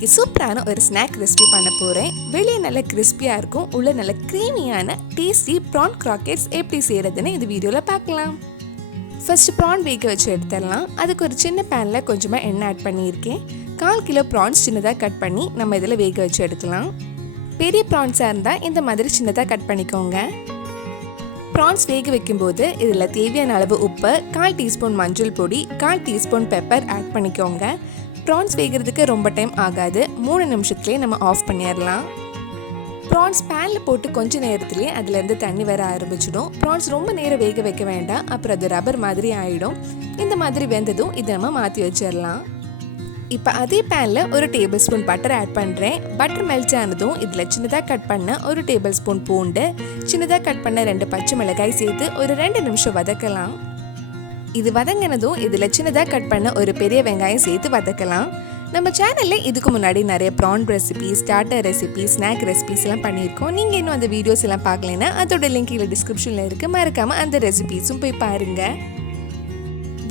இன்னைக்கு சூப்பரான ஒரு ஸ்நாக் ரெசிபி பண்ண போகிறேன். வெளியே நல்ல கிறிஸ்பியாக இருக்கும், உள்ள நல்ல க்ரீமியான டேஸ்டி ப்ரான் க்ராக்கெட்ஸ் எப்படி செய்கிறதுன்னு இந்த வீடியோவில் பார்க்கலாம். ஃபர்ஸ்ட் ப்ரான் வேக வச்சு எடுத்துடலாம். அதுக்கு ஒரு சின்ன பேனில் கொஞ்சமாக எண்ணெய் ஆட் பண்ணியிருக்கேன். 1/4 கிலோ ப்ரான்ஸ் சின்னதாக கட் பண்ணி நம்ம இதில் வேக வச்சு எடுக்கலாம். பெரிய ப்ரான்ஸாக இருந்தால் இந்த மாதிரி சின்னதாக கட் பண்ணிக்கோங்க. ப்ரான்ஸ் வேக வைக்கும்போது இதில் தேவையான அளவு உப்பு, 1/4 டீஸ்பூன் மஞ்சள் பொடி, 1/4 டீஸ்பூன் பெப்பர் ஆட் பண்ணிக்கோங்க. ப்ரான்ஸ் வேகிறதுக்கு ரொம்ப டைம் ஆகாது, 3 நிமிஷத்துலேயே நம்ம ஆஃப் பண்ணிடலாம். ப்ரான்ஸ் பேனில் போட்டு கொஞ்சம் நேரத்துலேயே அதுலேருந்து தண்ணி வர ஆரம்பிச்சிடும். ப்ரான்ஸ் ரொம்ப நேரம் வேக வைக்க வேண்டாம், அப்புறம் அது ரப்பர் மாதிரி ஆகிடும். இந்த மாதிரி வெந்ததும் இதை நம்ம மாற்றி வச்சிடலாம். இப்போ அதே பேனில் ஒரு டேபிள் ஸ்பூன் பட்டர் ஆட் பண்ணுறேன். பட்டர் மெல்ட் ஆனதும் இதில் சின்னதாக கட் பண்ண ஒரு டேபிள் ஸ்பூன் பூண்டு, சின்னதாக கட் பண்ண 2 பச்சை மிளகாய் சேர்த்து ஒரு 2 நிமிஷம் வதக்கலாம். இது வதங்கினதும் இதில் சின்னதாக கட் பண்ண ஒரு பெரிய வெங்காயம் சேர்த்து வதக்கலாம். நம்ம சேனலில் இதுக்கு முன்னாடி நிறைய prawn recipe, starter recipe, snack recipes எல்லாம் பண்ணியிருக்கோம். நீங்கள் இன்னும் அந்த வீடியோஸ் எல்லாம் பார்க்கலைன்னா அதோட லிங்க் கீழே டிஸ்கிரிப்ஷனில் இருக்குது, மறக்காமல் அந்த ரெசிபிஸும் போய் பாருங்கள்.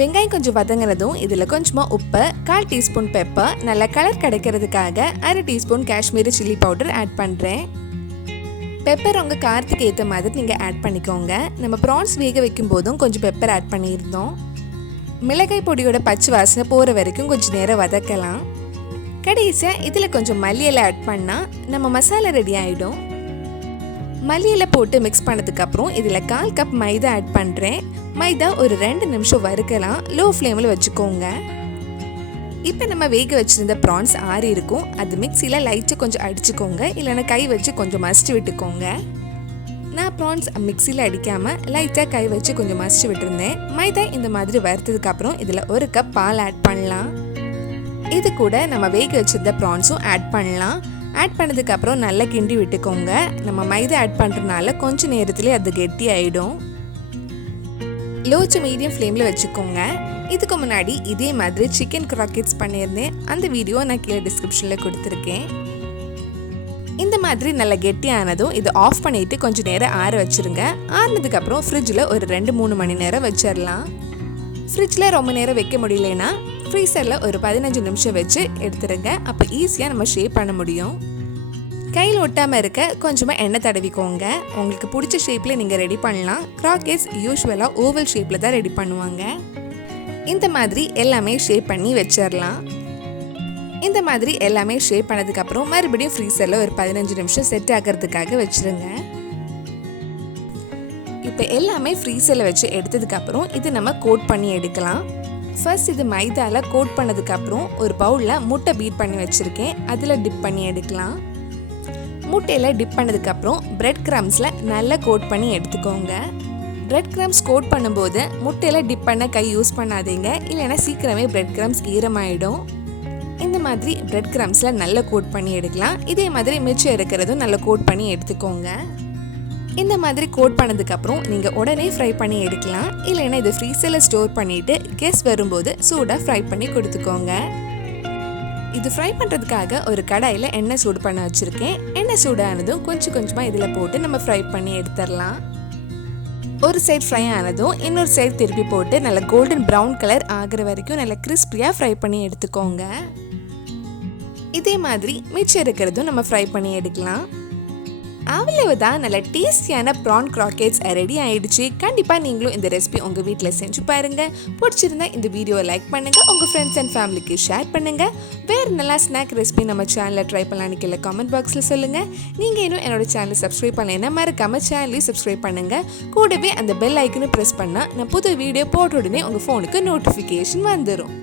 வெங்காயம் கொஞ்சம் வதங்கினதும் இதில் கொஞ்சமாக உப்பு, 1/4 டீஸ்பூன் பெப்பர், நல்ல கலர் கிடைக்கிறதுக்காக 1/2 teaspoon Kashmiri chilli powder add பண்ணுறேன். பெப்பர் உங்கள் காரத்துக்கு ஏற்ற மாதிரி நீங்கள் ஆட் பண்ணிக்கோங்க. நம்ம ப்ரான்ஸ் வேக வைக்கும் போதும் கொஞ்சம் பெப்பர் ஆட் பண்ணியிருந்தோம். மிளகாய் பொடியோட பச்சை வாசனை போகிற வரைக்கும் கொஞ்சம் நேரம் வதக்கலாம். கடைசியாக இதில் கொஞ்சம் மல்லி இலை ஆட் பண்ணால் நம்ம மசாலா ரெடி ஆகிடும். மல்லி இலை போட்டு மிக்ஸ் பண்ணதுக்கப்புறம் இதில் 1/4 கப் மைதா ஆட் பண்ணுறேன். மைதா ஒரு 2 நிமிஷம் வறுக்கலாம், லோ ஃப்ளேமில் வச்சுக்கோங்க. இப்போ நம்ம வேக வச்சுருந்த ப்ரான்ஸ் ஆறி இருக்கும், அது மிக்சியில் லைட்டாக கொஞ்சம் அடிச்சுக்கோங்க, இல்லைன்னா கை வச்சு கொஞ்சம் மசிச்சு விட்டுக்கோங்க. நான் ப்ரான்ஸ் மிக்சியில் அடிக்காமல் லைட்டாக கை வச்சு கொஞ்சம் மசிச்சு விட்டுருந்தேன். மைதா இந்த மாதிரி வறுத்ததுக்கப்புறம் இதில் 1 கப் பால் ஆட் பண்ணலாம். இது கூட நம்ம வேக வச்சுருந்த ப்ரான்ஸும் ஆட் பண்ணலாம். ஆட் பண்ணதுக்கப்புறம் நல்லா கிண்டி விட்டுக்கோங்க. நம்ம மைதா ஆட் பண்ணுறதுனால கொஞ்சம் நேரத்துலேயே அது கெட்டி ஆகிடும். லோ டு மீடியம் ஃப்ளேமில் வச்சுக்கோங்க. இதுக்கு முன்னாடி இதே மாதிரி சிக்கன் க்ராக்கெட்ஸ் பண்ணியிருந்தேன், அந்த வீடியோ நான் கீழே டிஸ்கிரிப்ஷனில் கொடுத்துருக்கேன். இந்த மாதிரி நல்லா கெட்டியானதும் இதை ஆஃப் பண்ணிவிட்டு கொஞ்சம் நேரம் ஆற வச்சுருங்க. ஆறினதுக்கப்புறம் ஃப்ரிட்ஜில் ஒரு 2-3 மணி நேரம் வச்சிடலாம். ஃப்ரிட்ஜில் ரொம்ப நேரம் வைக்க முடியலன்னா ஃப்ரீசரில் ஒரு 15 நிமிஷம் வச்சு எடுத்துருங்க. அப்போ ஈஸியாக நம்ம ஷேப் பண்ண முடியும். கையில் ஒட்டாமல் இருக்க கொஞ்சமாக எண்ணெய் தடவிக்கோங்க. உங்களுக்கு பிடிச்ச ஷேப்பில் நீங்கள் ரெடி பண்ணலாம். க்ராக்கெட்ஸ் யூஸ்வலாக ஓவல் ஷேப்பில் தான் ரெடி பண்ணுவாங்க. இந்த மாதிரி எல்லாமே ஷேப் பண்ணி வச்சிடலாம். இந்த மாதிரி எல்லாமே ஷேப் பண்ணதுக்கப்புறம் மறுபடியும் ஃப்ரீசரில் ஒரு 15 நிமிஷம் செட் ஆகிறதுக்காக வச்சுருங்க. இப்போ எல்லாமே ஃப்ரீசரில் வச்சு எடுத்ததுக்கப்புறம் இது நம்ம கோட் பண்ணி எடுக்கலாம். ஃபர்ஸ்ட் இது மைதாவில் கோட் பண்ணதுக்கப்புறம் ஒரு பவுலில் முட்டை பீட் பண்ணி வச்சுருக்கேன், அதில் டிப் பண்ணி எடுக்கலாம். முட்டையில் டிப் பண்ணதுக்கப்புறம் பிரெட் க்ரம்ஸில் நல்லா கோட் பண்ணி எடுத்துக்கோங்க. பிரெட் க்ரம்ஸ் கோட் பண்ணும்போது முட்டையில் டிப் பண்ண கை யூஸ் பண்ணாதீங்க, இல்லைன்னா சீக்கிரமே பிரெட் க்ரம்ஸ் ஈரமாயிடும். இந்த மாதிரி பிரெட் க்ரம்ஸில் நல்லா கோட் பண்ணி எடுக்கலாம். இதே மாதிரி மிச்சம் இருக்கிறதும் நல்லா கோட் பண்ணி எடுத்துக்கோங்க. இந்த மாதிரி கோட் பண்ணதுக்கப்புறம் நீங்கள் உடனே ஃப்ரை பண்ணி எடுக்கலாம், இல்லைன்னா இதை ஃப்ரீசரில் ஸ்டோர் பண்ணிவிட்டு கெஸ்ட் வரும்போது சூடாக ஃப்ரை பண்ணி கொடுத்துக்கோங்க. இது ஃப்ரை பண்ணுறதுக்காக ஒரு கடாயில் எண்ணெய் சூடு பண்ண வச்சுருக்கேன். எண்ணெய் சூடானதும் கொஞ்சம் கொஞ்சமாக இதில் போட்டு நம்ம ஃப்ரை பண்ணி எடுத்துடலாம். ஒரு சைட் ஃப்ரை ஆனதும் இன்னொரு சைட் திருப்பி போட்டு நல்லா கோல்டன் ப்ரௌன் கலர் ஆகிற வரைக்கும் நல்லா கிறிஸ்பியாக ஃப்ரை பண்ணி எடுத்துக்கோங்க. இதே மாதிரி மிச்சம் இருக்கிறதும் நம்ம ஃப்ரை பண்ணி எடுக்கலாம். அவ்வளவுதான், நல்ல டேஸ்டியான ப்ரான் க்ராக்கெட்ஸ் ரெடி ஆயிடுச்சு. கண்டிப்பாக நீங்களும் இந்த ரெசிபி உங்கள் வீட்டில் செஞ்சு பாருங்கள். பிடிச்சிருந்தா இந்த வீடியோவை லைக் பண்ணுங்கள், உங்கள் ஃப்ரெண்ட்ஸ் அண்ட் ஃபேமிலிக்கு ஷேர் பண்ணுங்கள். வேறு நல்லா ஸ்நாக் ரெசிபி நம்ம சேனலில் ட்ரை பண்ணலான்னு கீழே கமெண்ட் பாக்ஸில் சொல்லுங்கள். நீங்கள் இன்னும் என்னோட சேனலை சப்ஸ்கிரைப் பண்ணலைன்னா மறக்காமல் சேனலையும் சப்ஸ்கிரைப் பண்ணுங்கள். கூடவே அந்த பெல் ஐக்கனை ப்ரெஸ் பண்ணால் நான் புது வீடியோ போட்ட உடனே உங்கள் ஃபோனுக்கு நோட்டிஃபிகேஷன் வந்துடும்.